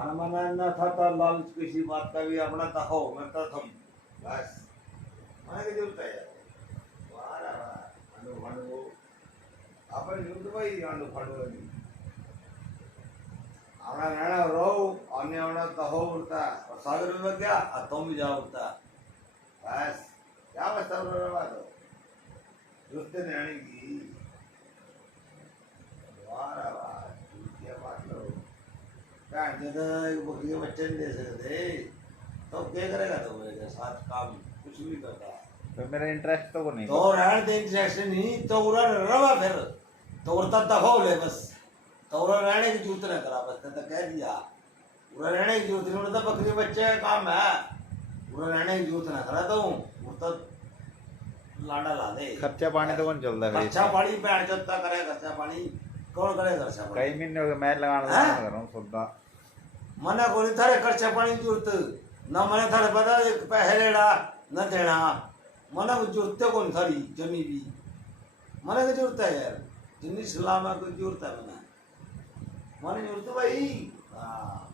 हनुमान न था तो लालच किसी बात का भी अपना तहो करता थम बस મને કે જેવું થાય વારા આનું ભણવું આપણે જોયું તો ભાઈ આનું ભણવું આપણા નાના રહો અને હમણાં તહો ઉડતા સાગર में क्या तुम भी जाओ उड़ता बस क्या बस रवा दो दोस्ते नानी की वारा वाह क्या बात लो क्या जब बकरी के बच्चे नहीं दे सकते तो क्या करेगा तो मेरे साथ काम कुछ भी करता तो मेरा इंटरेस्ट तो को नहीं तो रहने दे इंटरेस्ट नहीं तो उड़ा रवा फिर तो उड़ता दफा ले बस तो उड़ा रहने की जरूरत न करा बस तो कह दिया उड़ा रहने की जरूरत नहीं उड़ता बकरी बच्चे का काम है उड़ा रहने की जरूरत न करा तो उड़ता लाडा ला दे खर्चा पानी तो कौन चलता है खर्चा पानी पे चलता करे खर्चा पानी कौन करे खर्चा पानी कई महीने हो गए मैं लगाना कर रहा हूँ सौदा मना को नहीं थारे खर्चा पानी की जरूरत न मने थारे पता एक पैसे लेना न देना मना को जरूरत है कौन थारी जमी भी मना की जरूरत है यार जिन्नी सलाम है कोई जरूरत है मना मने जरूरत है भाई हाँ